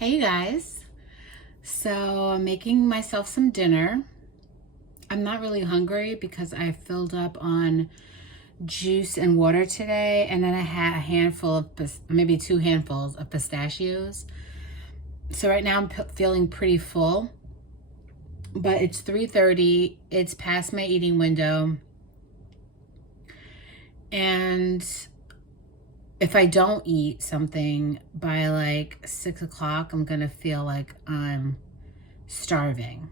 Hey you guys, so I'm making myself some dinner. I'm not really hungry because I filled up on juice and water today, and then I had a handful of, maybe 2 handfuls of pistachios. So right now I'm feeling pretty full, but it's 3:30, it's past my eating window, and if I don't eat something by like 6 o'clock, I'm gonna feel like I'm starving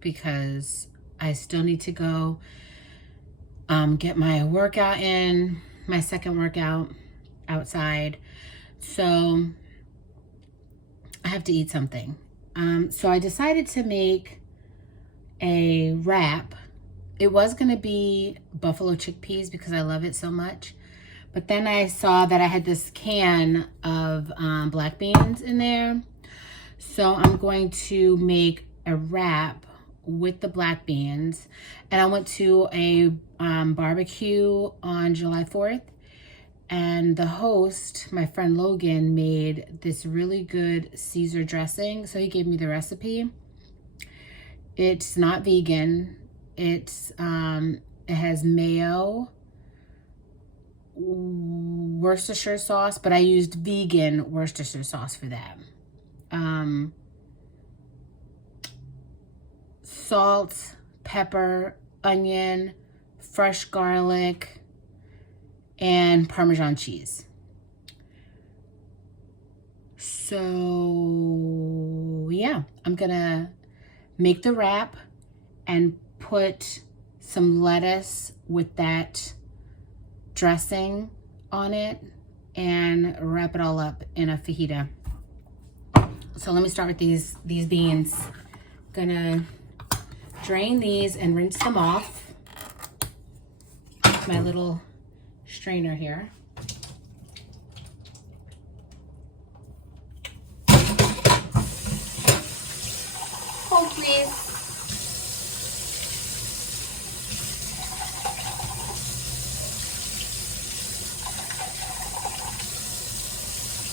because I still need to go get my workout in, my second workout outside. So I have to eat something. So I decided to make a wrap. It was gonna be buffalo chickpeas because I love it so much. But then I saw that I had this can of black beans in there. So I'm going to make a wrap with the black beans. And I went to a barbecue on July 4th. And the host, my friend Logan, made this really good Caesar dressing. So he gave me the recipe. It's not vegan. It has mayo, Worcestershire sauce, but I used vegan Worcestershire sauce for that. Salt, pepper, onion, fresh garlic, and Parmesan cheese. So yeah, I'm gonna make the wrap and put some lettuce with that dressing on it and wrap it all up in a fajita. So let me start with these beans. Gonna drain these and rinse them off. My little strainer here. Hold please.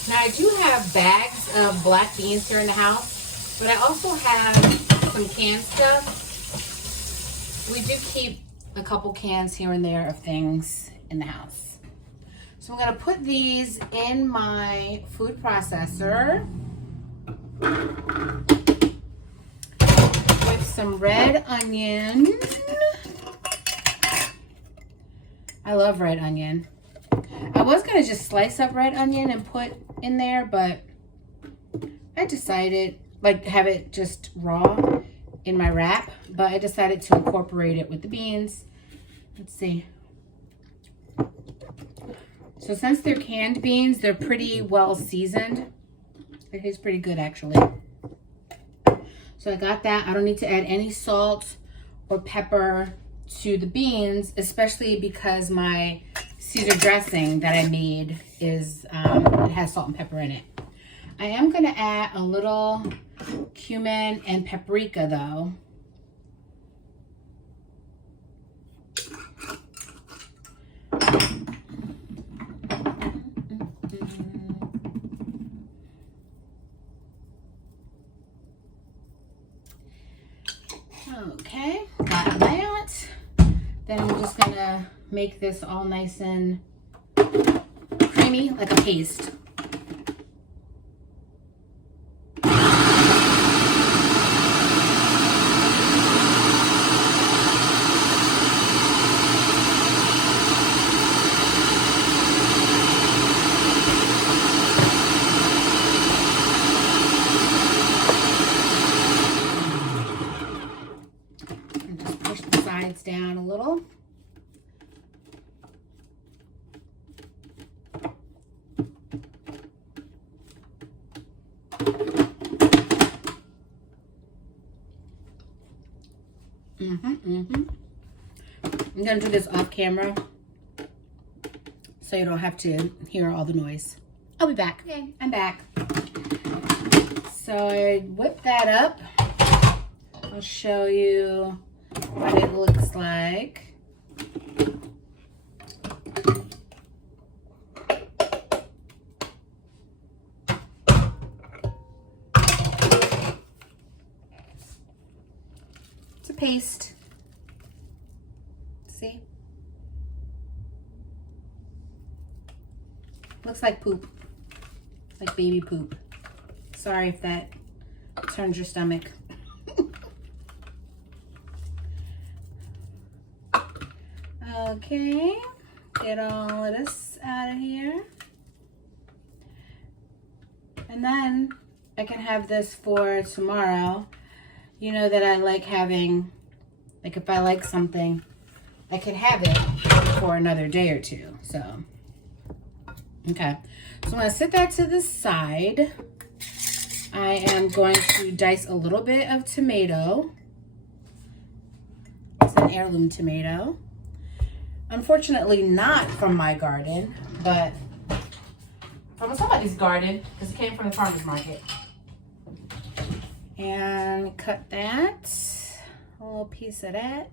Now I do have bags of black beans here in the house, but I also have some canned stuff. We do keep a couple cans here and there of things in the house. So I'm gonna put these in my food processor with some red onion. I love red onion. I was gonna just slice up red onion and put in there, but I decided, like, have it just raw in my wrap, but I decided to incorporate it with the beans. Let's see. So since they're canned beans, they're pretty well seasoned. It tastes pretty good actually. So I got that. I don't need to add any salt or pepper to the beans, especially because my Caesar dressing that I made is it has salt and pepper in it. I am gonna add a little cumin and paprika though. Okay, got that. Then I'm just gonna make this all nice and creamy, like a paste. And just push the sides down a little. I'm gonna do this off camera so you don't have to hear all the noise. I'll be back. Okay, I'm back. So I whipped that up. I'll show you what it looks like. paste. See? Looks like poop. Like baby poop. Sorry if that turns your stomach. Okay, get all of this out of here. And then I can have this for tomorrow. You know that I like having, like if I like something, I can have it for another day or two. So, okay. So I'm going to set that to the side. I am going to dice a little bit of tomato. It's an heirloom tomato. Unfortunately, not from my garden, but from somebody's garden, because it came from the farmer's market. And cut that, a little piece of that.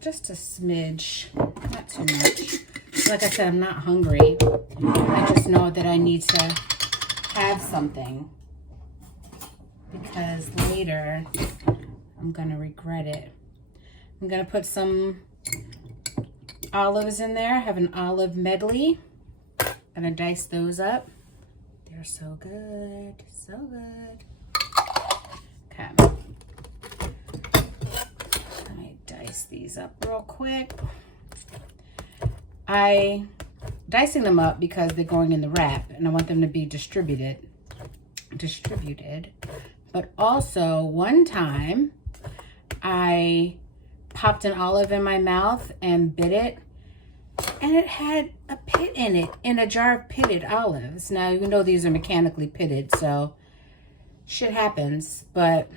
Just a smidge, not too much. Like I said, I'm not hungry. I just know that I need to have something because later I'm gonna regret it. I'm gonna put some olives in there. I have an olive medley. I'm gonna dice those up. They're so good, so good. Okay. Let me dice these up real quick. Dicing them up because they're going in the wrap and I want them to be distributed. But also one time I popped an olive in my mouth and bit it and it had a pit in it, in a jar of pitted olives. Now, you know these are mechanically pitted, so shit happens, but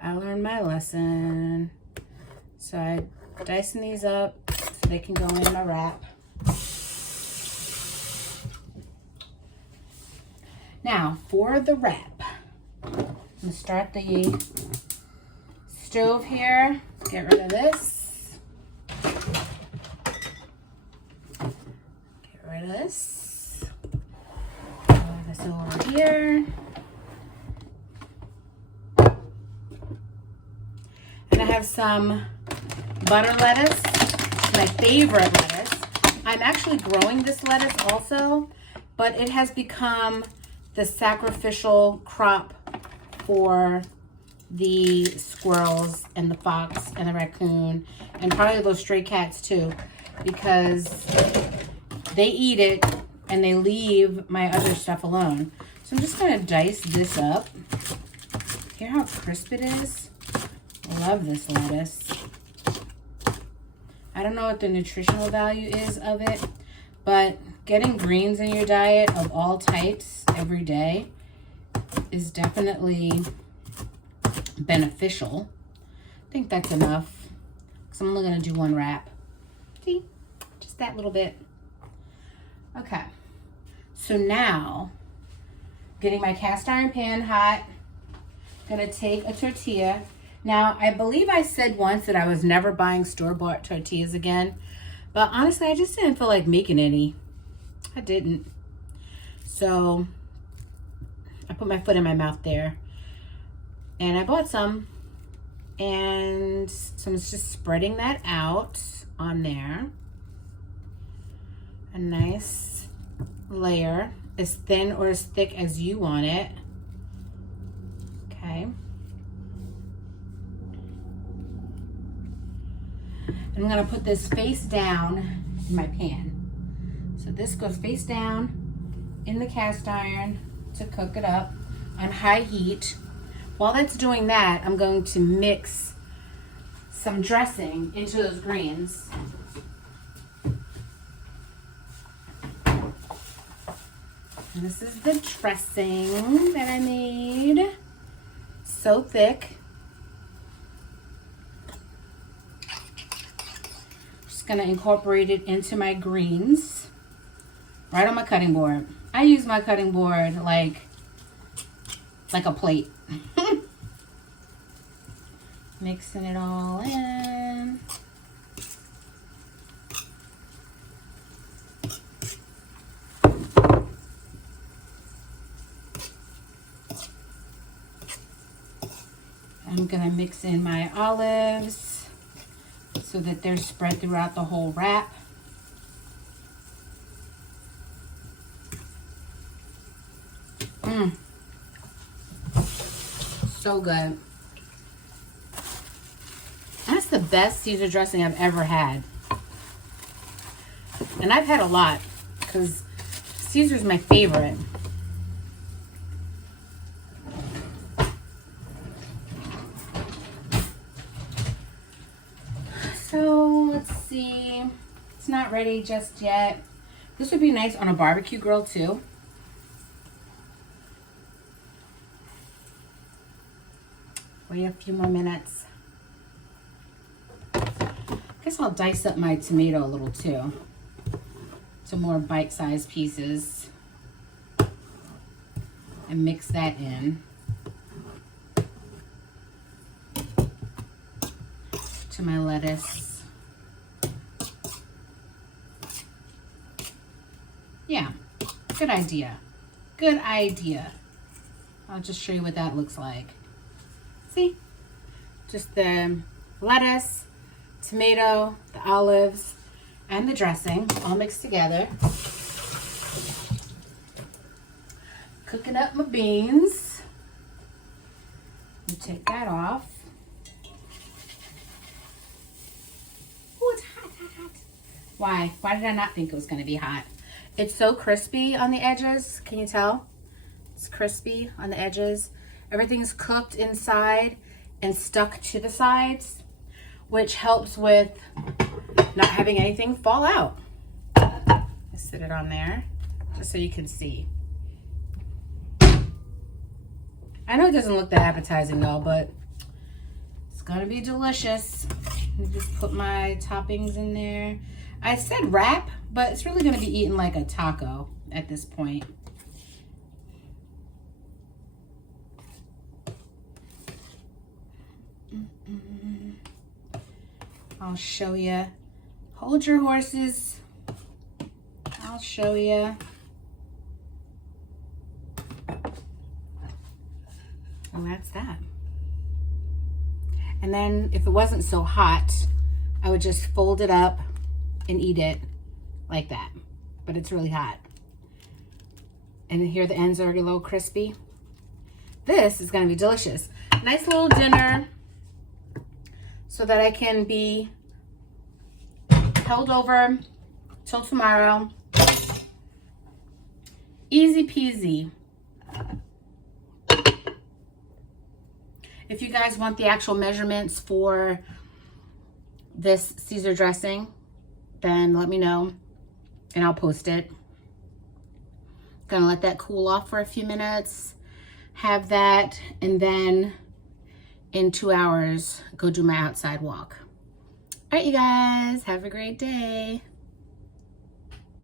I learned my lesson. So I'm dicing these up so they can go in my wrap. Now, for the wrap, I'm gonna start the stove here. Get rid of this. Get rid of this. Move this over here. And I have some butter lettuce, my favorite lettuce. I'm actually growing this lettuce also, but it has become the sacrificial crop for the squirrels and the fox and the raccoon and probably those stray cats too, because they eat it and they leave my other stuff alone. So I'm just gonna dice this up. Hear how crisp it is? I love this lettuce. I don't know what the nutritional value is of it, but getting greens in your diet of all types every day is definitely beneficial. I think that's enough because I'm only going to do one wrap. See? Just that little bit. Okay. So now, getting my cast iron pan hot, going to take a tortilla. Now, I believe I said once that I was never buying store-bought tortillas again, but honestly, I just didn't feel like making any. I didn't. So I put my foot in my mouth there and I bought some, and so I'm just spreading that out on there. A nice layer, as thin or as thick as you want it. Okay. And I'm gonna put this face down in my pan. So this goes face down in the cast iron to cook it up on high heat. While that's doing that, I'm going to mix some dressing into those greens. And this is the dressing that I made. So thick. Just gonna incorporate it into my greens. Right on my cutting board. I use my cutting board like a plate. Mixing it all in. gonna mix in my olives so that they're spread throughout the whole wrap. So good. That's the best Caesar dressing I've ever had. And I've had a lot because Caesar's my favorite. So let's see. It's not ready just yet. This would be nice on a barbecue grill too. Wait a few more minutes. I guess I'll dice up my tomato a little too, to more bite-sized pieces, and mix that in to my lettuce. Yeah, good idea. Good idea. I'll just show you what that looks like. See? Just the lettuce, tomato, the olives, and the dressing all mixed together. Cooking up my beans. You take that off. Oh, it's hot, hot, hot. Why? Why did I not think it was going to be hot? It's so crispy on the edges. Can you tell? It's crispy on the edges. Everything's cooked inside and stuck to the sides, which helps with not having anything fall out. I sit it on there just so you can see. I know it doesn't look that appetizing though, but it's gonna be delicious. Let me just put my toppings in there. I said wrap, but it's really gonna be eaten like a taco at this point. I'll show you. Hold your horses. I'll show you. And that's that. And then if it wasn't so hot, I would just fold it up and eat it like that. But it's really hot. And here the ends are a little crispy. This is gonna be delicious. Nice little dinner so that I can be held over till tomorrow. Easy peasy. If you guys want the actual measurements for this Caesar dressing, then let me know and I'll post it. Gonna let that cool off for a few minutes, have that, and then in 2 hours, go do my outside walk. All right, you guys, have a great day.